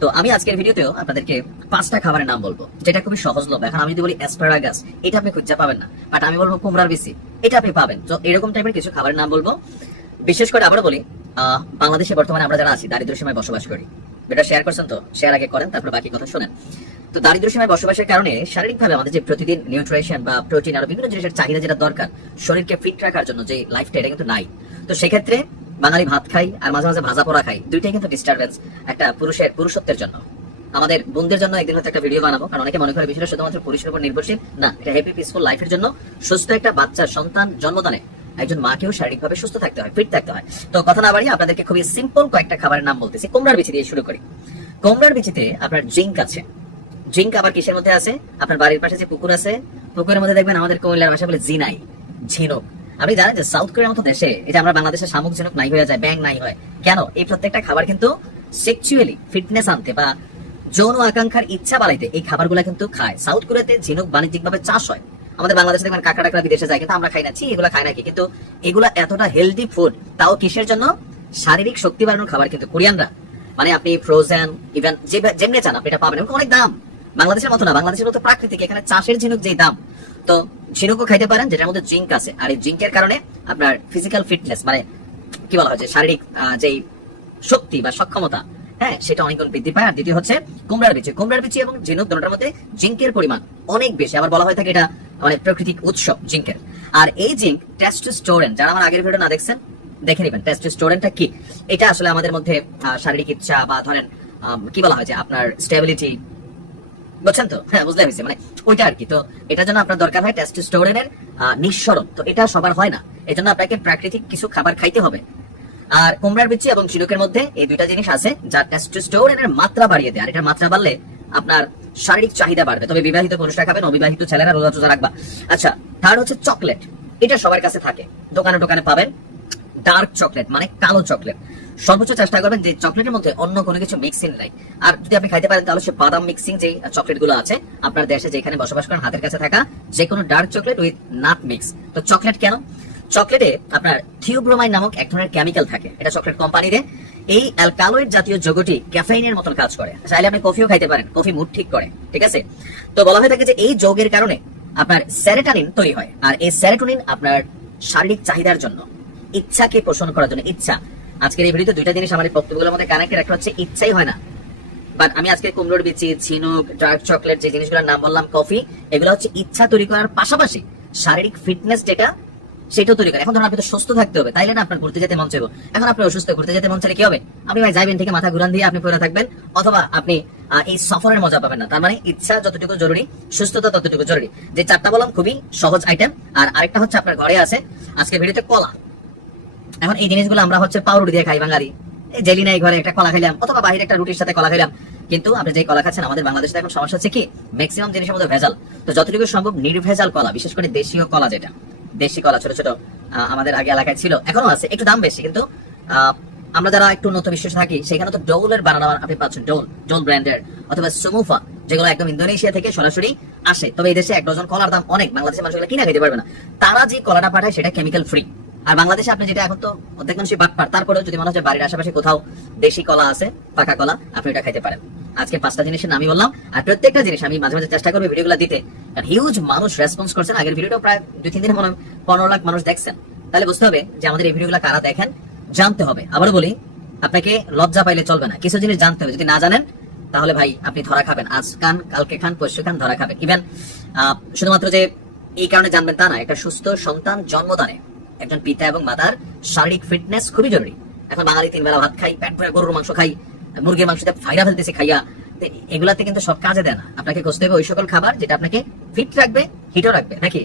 তো আমি আজকের ভিডিওতেও আপনাদেরকে পাঁচটা খাবারের নাম বলব, যেটা খুবই সহজলভ্য। এখন আমি যদি বলি অ্যাসপারাগাস এটা আপনি খুঁজে পাবেন না। বাট আমি বলব কুমড়ার বিসি এটা আপনি পাবেন। তো এরকম টাইপের কিছু খাবারের নাম বলব। বিশেষ করে আবারও বলি বাংলাদেশে বর্তমানে আমরা যারা আছি দারিদ্র সীমায় বসবাস করি। এটা শেয়ার করছেন তো? শেয়ার আগে করেন, তারপর বাকি কথা শোনেন। তো দারিদ্র সীমায় বসবাসের কারণে শারীরিকভাবে আমাদের যে প্রতিদিন নিউট্রিশন বা প্রোটিন আরও বিভিন্ন জিনিসের চাহিদা যেটা দরকার, শরীরকে ফিট রাখার জন্য যে লাইফটা এটা কিন্তু নাই। তো সেক্ষেত্রে বাঙালি ভাত খাই আর মাঝে মাঝে ভাজা পোড়া খাই, দুইটাই কিন্তু ডিস্টারবেন্স একটা পুরুষের, পুরুষত্বের জন্য। আমাদের বোনদের জন্য একদিন হয়তো একটা ভিডিও বানাবো, কারণ অনেকে মনে করে বিষয়টা শুধুমাত্র পুরুষের উপর নির্ভরশীল। না, এটা হ্যাপি পিসফুল লাইফের জন্য সুস্থ একটা বাচ্চার সন্তান জন্মদানে একজন মাকেও শারীরিকভাবে সুস্থ থাকতে হয় ফিট থাকতে হয়। তো কথা না বাড়িয়ে আপনাদেরকে খুবই সিম্পল কয়েকটা খাবারের নাম বলতেছি। কুমড়ার বিচি দিয়ে শুরু করি। কোমরার বিচিতে আপনার জিঙ্ক আছে। জিঙ্ক আবার কিসের মধ্যে আছে? আপনার বাড়ির পাশে যে পুকুর আছে, পুকুরের মধ্যে দেখবেন আমাদের কুমিল্লার ভাষা বলে জিনাই ঝিনুক। আপনি জানেন যে সাউথ কোরিয়ার মতো দেশে, এই যে আমরা বাংলাদেশে ঝিনুক নাই হয়ে যায় ব্যাং নাই হয়, কেন? এই প্রত্যেকটা খাবার কিন্তু সেক্সুয়ালি ফিটনেস আনতে বা যৌন আকাঙ্ক্ষার ইচ্ছা বাড়াইতে এই খাবারগুলো কিন্তু খায়। সাউথ কোরিয়াতে ঝিনুক বাণিজ্যিকভাবে চাষ হয়। আমাদের বাংলাদেশে দেখবেন কাঁকড়া টাকড়া বিদেশে যায়, কিন্তু আমরা খাই না। ছি, এগুলো খাই নাকি? কিন্তু এগুলা এতটা হেলদি ফুড তাও কিসের জন্য? শারীরিক শক্তি বাড়ানোর খাবার কিন্তু কোরিয়ানরা। মানে আপনি ফ্রোজেন ইভেন যেমনি চান, আপনি এটা পাবেন। অনেক দাম। বাংলাদেশের মতো না, বাংলাদেশের মতো প্রাকৃতিক এখানে চাষের ঝিনুক যে দাম, তো ঝিনুকও খাইতে পারেন যেটার মধ্যে জিঙ্ক আছে। আর এই জিঙ্কের কারণে আপনার ফিজিক্যাল ফিটনেস মানে কি বলা হয় শারীরিক যেই শক্তি বা সক্ষমতা হ্যাঁ সেটা অনেক বৃদ্ধি পায়। আর দ্বিতীয় হচ্ছে কুমড়ার বিচি। কুমড়ার বিচি এবং ঝিনুক দুটোর মধ্যে জিঙ্কের পরিমাণ অনেক বেশি। আবার বলা হয় থাকে এটা মানে প্রাকৃতিক উৎস জিঙ্কের আর এই জিঙ্ক টেস্টোস্টেরন যারা আমার আগের ভিডিও না দেখছেন, দেখে নেবেন। টেস্টোস্টেরনটা কি? এটা আসলে আমাদের মধ্যে শারীরিক ইচ্ছা বা ধরেন কি বলা হয় যে আপনার স্টেবিলিটি বুঝছেন তো? হ্যাঁ বুঝতে পেরেছি মানে ওইটা আর কি। তো এটার জন্য আপনার দরকার হয় টেস্টোস্টেরনের নিঃসরণ। তো এটা সবার হয় না। এজন্য আপনাকে প্রাকৃতিক কিছু খাবার খাইতে হবে। আর কুমড়ার বিচি এবং ঝিনুকের মধ্যে এই দুইটা জিনিস আছে, যা টেস্টোস্টেরনের মাত্রা বাড়িয়ে দেয়। আর এটার মাত্রা বাড়লে আপনার শারীরিক চাহিদা বাড়বে। তবে বিবাহিত পুরুষরা খাবেন, অবিবাহিত ছেলেরা রোজা টোজা রাখবা। আচ্ছা থার্ড হচ্ছে চকলেট এটা সবার কাছে থাকে। দোকানে দোকানে পাবেন। ডার্ক চকলেট মানে কালো চকলেট। সর্বোচ্চ চেষ্টা করবেন যে চকলেটের মধ্যে অন্য কোনো কিছু মিক্সিং নাই আর যদি আপনি খাইতে পারেন, তাহলে সে বাদাম মিক্সিং যে চকলেটগুলো আছে, আপনার দেশে যেখানে বসবাস করেন, হাতের কাছে থাকা যে কোনো dark chocolate with nut mix তো চকলেট কেন? চকলেটে আপনার থিওব্রোমাইন নামক এক ধরনের কেমিক্যাল থাকে। এটা চকলেট কোম্পানিতে। এই অ্যালকালয়েড জাতীয় যোগটি ক্যাফেইনের মতন কাজ করে। চাইলে আপনি কফিও খাইতে পারেন। কফি মুড ঠিক করে। ঠিক আছে? তো বলা হয়ে থাকে যে এই যোগের কারণে আপনার সেরেটানিন তৈরি হয়। আর এই সেরেটোনিন আপনার শারীরিক চাহিদার জন্য। ইচ্ছাকে পোষণ করার জন্য, ইচ্ছা। আজকের এই ভিডিওতে দুইটা জিনিস আমার এই বক্তব্যগুলোর মধ্যে কানেক্টেড একটা হচ্ছে, ইচ্ছাই হয় না। বাট আমি আজকে কুমড়োর বিচি, ঝিনুক ডার্ক চকলেট যে জিনিসগুলোর নাম বললাম কফি এগুলো হচ্ছে ইচ্ছা তৈরি করার পাশাপাশি শারীরিক ফিটনেস যেটা, সেটাও তৈরি করে। এখন ধরুন আপনি তো সুস্থ থাকতে হবে, তাইলে না আপনার ঘুরতে যেতে মন চাইব। এখন আপনি অসুস্থ, ঘুরতে যেতে মন চাইলে কি হবে? আপনি ভাই যাইবেন থেকে মাথা ঘুরান দিয়ে আপনি পড়ে থাকবেন, অথবা আপনি এই সফরের মজা পাবেন না। তার মানে ইচ্ছা যতটুকু জরুরি, সুস্থতা ততটুকু জরুরি। যে চারটা বললাম, খুবই সহজ আইটেম আর আরেকটা হচ্ছে আপনার ঘরে আছে আজকে ভিডিওতে কলা। এখন এই জিনিসগুলো আমরা হচ্ছে পাউরুটি দিয়ে খাই বাঙালি। জেলি নাই ঘরে একটা কলা খাইলাম, অথবা বাইরে একটা রুটির সাথে কলা খাইলাম। কিন্তু আপনি যে কলা খাচ্ছেন, আমাদের বাংলাদেশে এখন সমস্যা হচ্ছে কি ম্যাক্সিমাম জিনিসের মধ্যে ভেজাল। তো যতটুকু সম্ভব নির্ভেজাল কলা, বিশেষ করে দেশীয় কলা যেটা। দেশি কলা, ছোট ছোট আমাদের আগে এলাকায় ছিল, এখনও আছে, একটু দাম বেশি, কিন্তু আমরা যারা একটু উন্নত বিশ্বে থাকি, সেখানে তো ডোলের বানানো আপনি পাচ্ছেন, ডোল ডোল ব্র্যান্ডের, অথবা সুমুফা, যেগুলো একদম ইন্দোনেশিয়া থেকে সরাসরি আসে। তবে এই দেশে এক ডজন কলার দাম অনেক, বাংলাদেশের মানুষ এগুলো কিনা খেতে পারবে না। তারা যে কলাটা পাঠায়, সেটা কেমিক্যাল ফ্রি আর বাংলাদেশে আপনি যেটা এখন তো অর্ধেক মানুষই বাটপার, তারপরেও যদি মনে হচ্ছে বাড়ির আশেপাশে কোথাও দেশি কলা আছে, পাকা কলা, আপনি এটা খাইতে পারেন। আজকে পাঁচটা জিনিসের নামই বললাম, আর প্রত্যেকটা জিনিস আমি মাঝে মাঝে চেষ্টা করব ভিডিওগুলো দিতে। কারণ হিউজ মানুষ রেসপন্স করছেন, আগের ভিডিওটা প্রায় দুই, তিন দিন মনে পনেরো লাখ মানুষ দেখছেন। তাহলে বুঝতে হবে যে আমাদের এই ভিডিওগুলো কারা দেখেন, জানতে হবে। আবার বলি, আপনাকে লজ্জা পাইলে চলবে না। কিছু জিনিস জানতে হবে। যদি না জানেন, তাহলে ভাই আপনি ধরা খাবেন। আজ খান, কালকে খান, পরশু খান, ধরা খাবেন। ইভেন শুধুমাত্র যে এই কারণে জানবেন তা না একটা সুস্থ সন্তান জন্মদানে। একজন পিতা এবং মাতার শারীরিক ফিটনেস খুবই জরুরি। এখন বাঙালি তিন বেলা ভাত খাই, পেট ভরে গরুর মাংস খাই, মুরগির মাংসতে ফাইরা ফেলতেছে, খাইয়া। এগুলাতে কিন্তু সব কাজে দেয় না। আপনাকে খুঁজতে হবে ওই সকল খাবার যেটা আপনাকে ফিট রাখবে হিটও রাখবে, নাকি?